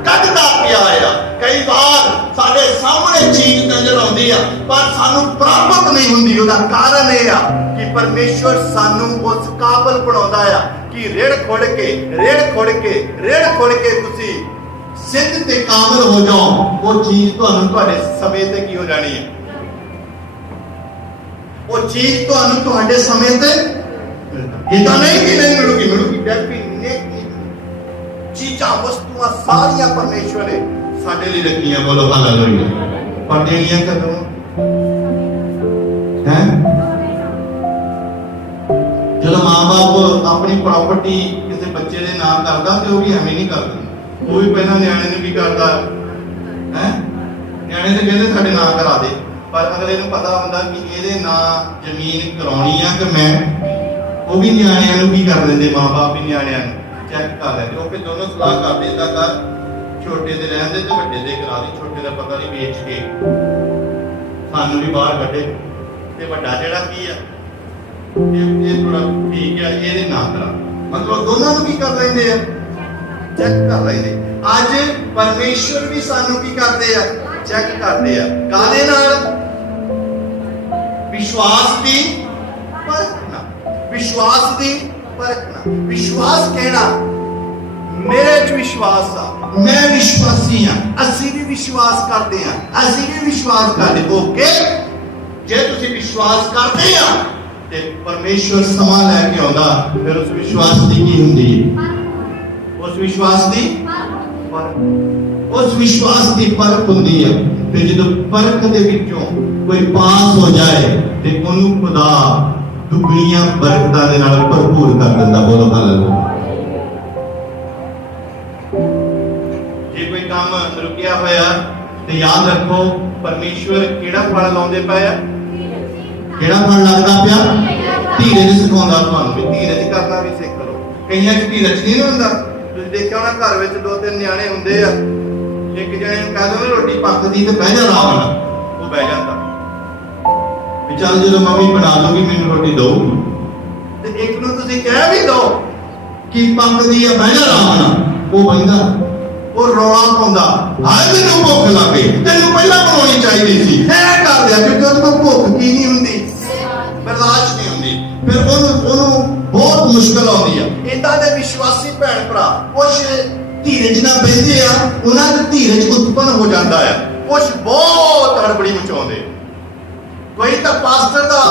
ਕੱਢਦਾ ਪਿਆ ਆ। ਕਈ ਵਾਰ ਸਾਡੇ ਸਾਹਮਣੇ ਚੀਜ਼ ਨਜ਼ਰ ਆਉਂਦੀ ਆ, ਪਰ ਸਾਨੂੰ ਪ੍ਰਾਪਤ ਨਹੀਂ ਹੁੰਦੀ। ਉਹਦਾ ਕਾਰਨ ਇਹ ਆ ਕਿ ਪਰਮੇਸ਼ਵਰ ਸਾਨੂੰ ਉਸ ਕਾਬਲ ਬਣਾਉਂਦਾ ਆ ਕਿ ਰੇੜ ਖੋੜ ਕੇ, ਰੇੜ ਖੋੜ ਕੇ, ਰੇੜ ਖੋੜ ਕੇ ਤੁਸੀਂ ਸਿੱਧ ਤੇ ਕਾਮਲ ਹੋ ਜਾਓ। ਉਹ ਚੀਜ਼ ਤੁਹਾਨੂੰ ਤੁਹਾਡੇ ਸਮੇਂ ਤੇ ਕੀ ਹੋ ਜਾਣੀ ਹੈ ਉਹ ਚੀਜ਼ ਤੁਹਾਨੂੰ ਤੁਹਾਡੇ ਸਮੇਂ ਤੇ ਇਹ ਤਾਂ ਨਹੀਂ ਕਿ ਨਹੀਂ ਮਿਲੂਗੀ ਮਿਲੂਗੀ। ਡੈਫੀਨੇਟਲੀ ਚੀਜ਼ਾਂ, ਵਸਤੂਆਂ ਸਾਰੀਆਂ ਪਰਮੇਸ਼ਵਰ ਨੇ ਸਾਡੇ ਲਈ ਰੱਖੀਆਂ, ਬੋਲੋ ਹਾਲੇਲੂਇਆ ਪਰ ਦੇਣੀਆਂ ਕਦੋਂ? ਹੈ? ਜਦੋਂ ਮਾਂ-ਬਾਪ ਆਪਣੀ ਪ੍ਰਾਪਰਟੀ ਕਿਸੇ ਬੱਚੇ ਦੇ ਨਾਮ ਕਰਦਾ ਤੇ ਉਹ ਵੀ ਐਵੇਂ ਨਹੀਂ ਕਰਦਾ। ਉਹ ਵੀ ਪਹਿਲਾਂ ਨਿਆਣੇ ਨੂੰ ਵੀ ਕਰਦਾ? ਹੈ? ਨਿਆਣੇ ਤੇ ਕਹਿੰਦੇ ਸਾਡੇ ਨਾਂ ਕਰਾ ਦੇ। ਪਰ ਅਗਲੇ ਨੂੰ ਪਤਾ ਹੁੰਦਾ ਕਿ ਇਹਦੇ ਨਾਂ ਜ਼ਮੀਨ ਕਰਾਉਣੀ ਆ ਕਿ ਮੈਂ? ਉਹ ਵੀ ਨਿਆਣਿਆਂ ਨੂੰ ਕੀ ਕਰ ਦਿੰਦੇ ਮਾਪੇ ਵੀ ਨਿਆਣਿਆਂ ਨੂੰ ਚੈੱਕ ਕਰ ਲੈਂਦੇ। ਉਹ ਫਿਰ ਦੋਨੋਂ ਸਲਾਹ ਕਰਦੇ ਇਦਾਂ ਕਰ, ਛੋਟੇ ਦੇ ਰਹਿੰਦੇ ਤੇ ਵੱਡੇ ਦੇ ਕਰਾ ਦੇ, ਛੋਟੇ ਦਾ ਪਤਾ ਨਹੀਂ ਵੇਚ ਕੇ ਸਾਨੂੰ ਵੀ ਬਾਹਰ ਕੱਢੇ। ਤੇ ਵੱਡਾ ਜਿਹੜਾ ਕੀ ਆ? ਇਹ ਇਹ ਥੋੜਾ ਠੀਕ ਆ, ਇਹਦੇ ਨਾਂ ਕਰਾ ਮਤਲਬ ਦੋਨਾਂ ਨੂੰ ਕੀ ਕਰ ਲੈਂਦੇ ਆ? ਚੈੱਕ ਕਰ ਲੈਂਦੇ। ਅੱਜ ਪਰਮੇਸ਼ਵਰ ਵੀ ਸਾਨੂੰ ਕੀ ਕਰਦੇ ਆ? ਚੈੱਕ ਕਰਦੇ ਆ। ਕਾਦੇ ਨਾਲ? ਵਿਸ਼ਵਾਸ ਦੀ ਪਰਖਣਾ ਵਿਸ਼ਵਾਸ ਦੀ ਪਰਖਣਾ ਵਿਸ਼ਵਾਸ ਕਹਿਣਾ ਮੇਰੇ 'ਚ ਵਿਸ਼ਵਾਸ ਆ। ਮੈਂ ਵਿਸ਼ਵਾਸੀ ਆ। ਅਸੀਂ ਵੀ ਵਿਸ਼ਵਾਸ ਕਰਦੇ ਆ। ਅਸੀਂ ਵੀ ਵਿਸ਼ਵਾਸ ਕਰਦੇ। ਓਕੇ? ਜੇ ਤੁਸੀਂ ਵਿਸ਼ਵਾਸ ਕਰਦੇ ਆ, ਤੇ ਪਰਮੇਸ਼ਵਰ ਸਮਾਂ ਲੈ ਕੇ ਆਉਂਦਾ, ਫਿਰ ਉਸ ਵਿਸ਼ਵਾਸ ਦੀ ਕੀ ਹੁੰਦੀ ਹੈ? ਉਸ ਵਿਸ਼ਵਾਸ ਦੀ ਪਰਖ। ਉਸ ਵਿਸ਼ਵਾਸ ਦੀ ਪਰਖ ਹੁੰਦੀ ਹੈ। ਤੇ ਜਦੋਂ ਪਰਖ ਦੇ ਵਿੱਚੋਂ ਕੋਈ ਪਾਸ ਹੋ ਜਾਏ ਤੇ ਉਹਨੂੰ ਖੁਦਾ ਦੁਗਣੀਆਂ ਬਰਕਤਾਂ ਦੇ ਨਾਲ ਭਰਪੂਰ ਕਰ ਦਿੰਦਾ। ਬੋਲੋ ਹਾਲੇਲੂਇਆ। ਜੇ ਕੋਈ ਕੰਮ ਰੁਕਿਆ ਹੋਇਆ ਤੇ ਯਾਦ ਰੱਖੋ, ਪਰਮੇਸ਼ਵਰ ਕਿਹੜਾ ਫਲ ਲਾਉਂਦੇ ਪਏ ਕਿਹੜਾ ਫਲ ਲੱਗਦਾ ਪਿਆ? ਧੀਰਜ ਸਿਖਾਉਂਦਾ ਤੁਹਾਨੂੰ ਵੀ, ਧੀਰਜ ਕਰਨਾ ਵੀ ਸਿੱਖ ਲਓ। ਕਈਆਂ 'ਚ ਧੀਰਜ ਨਹੀਂ ਹੁੰਦਾ। ਤੁਸੀਂ ਦੇਖਿਆ ਹੋਣਾ ਘਰ ਵਿੱਚ ਦੋ ਤਿੰਨ ਨਿਆਣੇ ਹੁੰਦੇ ਆ। ਇੱਕ ਜਣੇ ਨੂੰ ਕਹਿ ਦੋ ਰੋਟੀ ਪੱਕਦੀ ਤੇ ਬਹਿ ਜਾ ਆਰਾਮ ਨਾਲ ਉਹ ਬਹਿ ਜਾਂਦਾ। ਵੀ ਚੱਲ ਜਦੋਂ ਮੰਮੀ ਬਣਾ ਲੂਗੀ ਮੈਨੂੰ ਰੋਟੀ ਦਊਗੀ ਤੇ ਇੱਕ ਨੂੰ ਤੁਸੀਂ ਕਹਿ ਵੀ ਦੋ ਕਿ ਪੱਕਦੀ ਆ ਬਹਿ ਜਾ ਆਰਾਮ ਨਾਲ ਉਹ ਬਹਿੰਦਾ ਉਹ ਰੌਲਾ ਪਾਉਂਦਾ। ਹਾਏ ਮੈਨੂੰ ਭੁੱਖ ਲੱਗੇ। ਤੈਨੂੰ ਪਹਿਲਾਂ ਬਣਾਉਣੀ ਚਾਹੀਦੀ ਸੀ। ਐ ਕਰ ਦਿਆ ਕਿਉਂਕਿ ਕੋਲ ਭੁੱਖ ਕੀ ਨਹੀਂ ਹੁੰਦੀ ਬਰਦਾਸ਼ਤ ਨਹੀਂ ਹੁੰਦੀ। ਫਿਰ ਉਹਨੂੰ ਉਹਨੂੰ ਬਹੁਤ ਮੁਸ਼ਕਲ ਆਉਂਦੀ ਆ। ਇਦਾਂ ਦੇ ਵਿਸ਼ਵਾਸੀ ਭੈਣ ਭਰਾ ਕੁਛ ਧੀਰਜ ਨਾਲ ਬਹਿੰਦੇ ਆ ਉਹਨਾਂ ਦਾ ਧੀਰਜ ਉਤਪਨ ਹੋ ਜਾਂਦਾ ਆ। ਕੁਛ ਬਹੁਤ ਹੜਬੜੀ ਮਚਾਉਂਦੇ। ਕੋਈ ਤਾਂ ਪਾਸਟਰ ਦਾ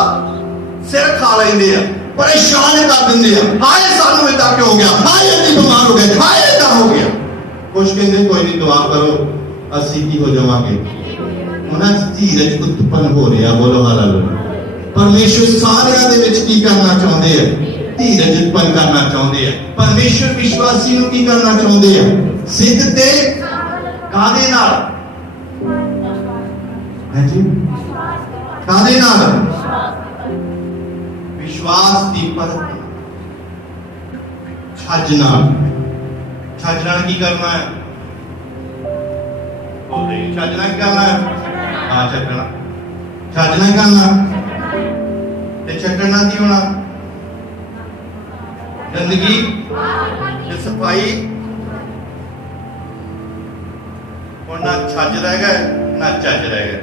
ਸਿਰ ਖਾ ਲੈਂਦੇ ਆ, ਪਰੇਸ਼ਾਨ ਕਰ ਦਿੰਦੇ ਆ। ਹਾਏ, ਸਾਨੂੰ ਇਦਾਂ ਕਿਉਂ ਹੋ ਗਿਆ? ਹਾਏ, ਇੰਨੀ ਬਿਮਾਰ ਹੋ ਗਏ। ਹਾਏ ਇਦਾਂ ਹੋ ਗਿਆ। ਕੁਛ ਕਹਿੰਦੇ, ਕੋਈ ਨਹੀਂ ਦੁਆ ਕਰੋ, ਅਸੀਂ ਕੀ ਹੋ ਜਾਵਾਂਗੇ? ਉਹਨਾਂ ਚ ਧੀਰਜ ਉਤਪਨ ਹੋ ਰਿਹਾ, ਬੋਲੋ ਹਾਲੇਲੂਇਆ। ਪਰਮੇਸ਼ਵਰ ਸਾਰਿਆਂ ਦੇ ਵਿੱਚ ਕੀ ਕਰਨਾ ਚਾਹੁੰਦੇ ਆ? ਧੀਰਜ ਉਤਪਨ ਕਰਨਾ ਚਾਹੁੰਦੇ ਆ। ਪਰਮੇਸ਼ਵਰ ਵਿਸ਼ਵਾਸੀ ਨੂੰ ਕੀ ਕਰਨਾ ਚਾਹੁੰਦੇ ਆ? ਸਿੱਧ ਤੇ ਕਾਦੇ ਨਾਲ? ਹਾਂਜੀ। ਕਾਦੇ ਨਾਲ? ਵਿਸ਼ਵਾਸ ਦੀ ਪਰਖ ਛੱਜ ਨਾਲ। ਛੱਜ ਨਾਲ ਕੀ ਕਰਨਾ ਹੈ? ਬੋਲਦੇ ਛੱਜ ਨਾਲ ਕੀ ਕਰਨਾ ਹੈ? ਹਾਂ ਛੱਡਣਾ ਛੱਜ ਨਾਲ ਕਰਨਾ ਤੇ ਛੱਡਣਾ ਕੀ ਹੋਣਾ? ਜ਼ਿੰਦਗੀ ਤੇ ਸਫ਼ਾਈ। ਹੁਣ ਨਾ ਛੱਜ ਰਹਿ ਗਏ ਨਾ ਚੱਜ ਰਹਿ ਗਏ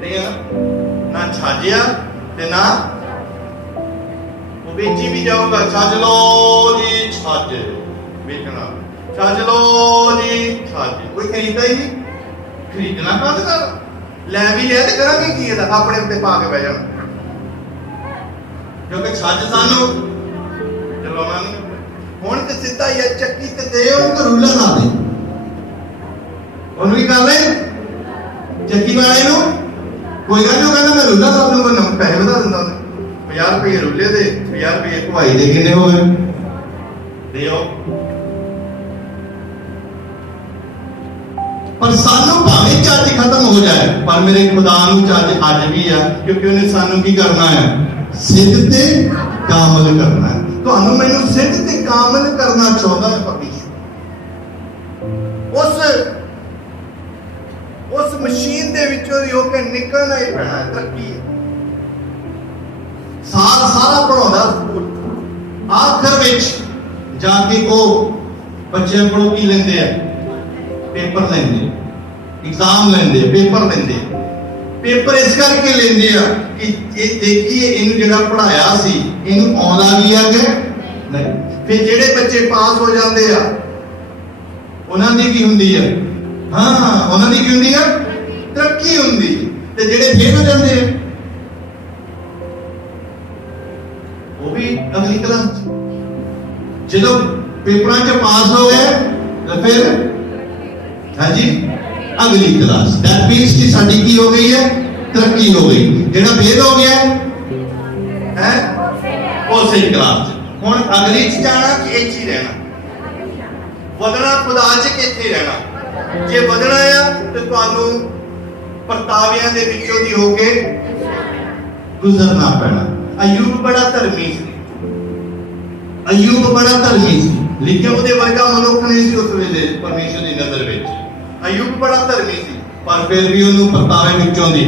ਕਹਿੰਦੇ ਆ, ਨਾ ਛਾਜਿਆ ਤੇ ਨਾ ਉਹ ਵੇਚੀ ਵੀ ਜਾਊਗਾ। ਛੱਜ ਲੋ ਜੀ, ਛੱਜ। ਵੇਚਣਾ। ਛੱਜ ਲੋ ਜੀ, ਛੱਜ। ਕੋਈ ਖਰੀਦਦਾ ਹੀ ਨਹੀਂ। ਖਰੀਦਣਾ ਕਾਹਦੇ ਨਾਲ? ਲੈ ਵੀ ਲਿਆ ਤੇ ਕਰਾਂਗੇ ਕੀ ਇਹਦਾ? ਆਪਣੇ ਉੱਤੇ ਪਾ ਕੇ ਬਹਿ ਜਾਣਾ। ਕਿਉਂਕਿ ਛੱਜ ਸਾਨੂੰ ਚਲਾਉਣਾ ਨਹੀਂ। ਹੁਣ ਤੇ ਸਿੱਧਾ ਹੀ ਆ, ਚੱਕੀ ਤੇ ਦੇ ਉਹਨੂੰ ਤੇ ਰੂਲਾ ਦੇ। ਉਹਨੂੰ ਕੀ ਕਰ ਲੈ। ਚੱਕੀ ਵਾਲੇ ਨੂੰ ਕੋਈ ਗੱਲ ਨਹੀਂ ਕਹਿੰਦਾ ਮੈਂ ਰੁੱਲਾ ਸਾਹਿਬ ਮੈਂ ਪੈਸੇ ਵਧਾ ਦਿੰਦਾ ਉਹਨੇ। 50 ਰੁਪਏ ਰੁੱਲੇ ਦੇ 50 ਰੁਪਏ ਭਵਾਈ ਦੇ, ਕਿੰਨੇ ਹੋ ਗਏ? ਦਿਓ ਪਰ ਸਾਨੂੰ ਭਾਵੇਂ ਚੱਜ ਖਤਮ ਹੋ ਜਾਏ, ਪਰ ਮੇਰੇ ਖੁਦਾ ਨੂੰ ਚੱਜ ਅੱਜ ਵੀ ਆ, ਕਿਉਂਕਿ ਉਹਨੇ ਸਾਨੂੰ ਕੀ ਕਰਨਾ ਹੈ ਸਿੱਧ ਤੇ ਕਾਮਲ ਕਰਨਾ ਹੈ ਤੁਹਾਨੂੰ ਮੈਨੂੰ ਸਿੱਧ ਤੇ ਕਾਮਲ ਕਰਨਾ ਚਾਹੁੰਦਾ ਹੈ ਪਰਮੇਸ਼ਰ। ਉਸ ਉਸ ਮਸ਼ੀਨ ਦੇ ਵਿੱਚੋਂ ਦੀ ਹੋ ਕੇ ਨਿਕਲਣਾ ਹੀ ਪੈਣਾ ਤਰੱਕੀ ਸਾਲ ਸਾਰਾ ਪੜਾਉਂਦਾ ਸਕੂਲ। ਆਖਰ ਵਿੱਚ ਜਾ ਕੇ ਉਹ ਬੱਚਿਆਂ ਕੋਲੋਂ ਕੀ ਲੈਂਦੇ ਆ? ਪੇਪਰ ਲੈਂਦੇ ਐਗਜ਼ਾਮ ਲੈਂਦੇ ਪੇਪਰ ਲੈਂਦੇ ਪੇਪਰ ਇਸ ਕਰਕੇ ਲੈਂਦੇ ਆ ਕਿ ਇਹ ਦੇਖੀਏ ਇਹਨੂੰ ਜਿਹੜਾ ਪੜਾਇਆ ਸੀ, ਇਹਨੂੰ ਆਉਂਦਾ ਵੀ ਆ ਕਿ ਨਹੀਂ? ਫਿਰ ਜਿਹੜੇ ਬੱਚੇ ਪਾਸ ਹੋ ਜਾਂਦੇ ਆ, ਉਹਨਾਂ ਦੀ ਕੀ ਹੁੰਦੀ ਆ? ਹਾਂ ਉਹਨਾਂ ਦੀ ਕੀ ਹੁੰਦੀ ਆ? ਤਰੱਕੀ ਹੁੰਦੀ। ਤੇ ਜਿਹੜੇ ਫੇਲ ਹੋ ਜਾਂਦੇ ਆ, ਉਹ ਵੀ ਅਗਲੀ ਕਲਾਸ ਜਦੋਂ ਪੇਪਰਾਂ ਚ ਪਾਸ ਹੋ ਗਏ ਤਾਂ ਫਿਰ ਹਾਂਜੀ, ਅਗਲੀ ਕਲਾਸ। ਦੈਟ ਮੀਨਸ ਕਿ ਸਾਡੀ ਕੀ ਹੋ ਗਈ ਹੈ? ਤਰੱਕੀ ਹੋ ਗਈ। ਜਿਹੜਾ ਫੇਲ ਹੋ ਗਿਆ, ਹੈ? ਉਸੇ ਕਲਾਸ ਚ। ਹੁਣ ਅਗਲੀ ਚ ਜਾਣਾ ਕਿ ਇਹ ਚ ਹੀ ਰਹਿਣਾ? ਵਧਣਾ ਖੁਦਾ ਚ ਕਿੱਥੇ ਰਹਿਣਾ? ਜੇ ਵਧਣਾ ਆ, ਤੇ ਤੁਹਾਨੂੰ ਪਰਤਾਵਿਆਂ ਦੇ ਵਿੱਚੋਂ ਦੀ ਹੋ ਕੇ ਗੁਜ਼ਰਨਾ ਪੈਣਾ। ਅਯੂਬ ਬੜਾ ਧਰਮੀ ਸੀ। ਅਯੂਬ ਬੜਾ ਧਰਮੀ ਸੀ। ਲੇਕਿਨ ਉਹਦੇ ਵਰਗਾ ਮਨੁੱਖ ਨਹੀਂ ਸੀ ਉਸ ਵੇਲੇ, ਪਰਮੇਸ਼ਰ ਦੀ ਨਜ਼ਰ ਵਿੱਚ। ਅਯੂਬ ਬੜਾ ਧਰਮੀ ਸੀ, ਪਰ ਫਿਰ ਵੀ ਉਹਨੂੰ ਪਰਤਾਵੇ ਵਿੱਚੋਂ ਦੀ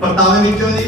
ਪਰਤਾਵੇ ਵਿੱਚੋਂ ਦੀ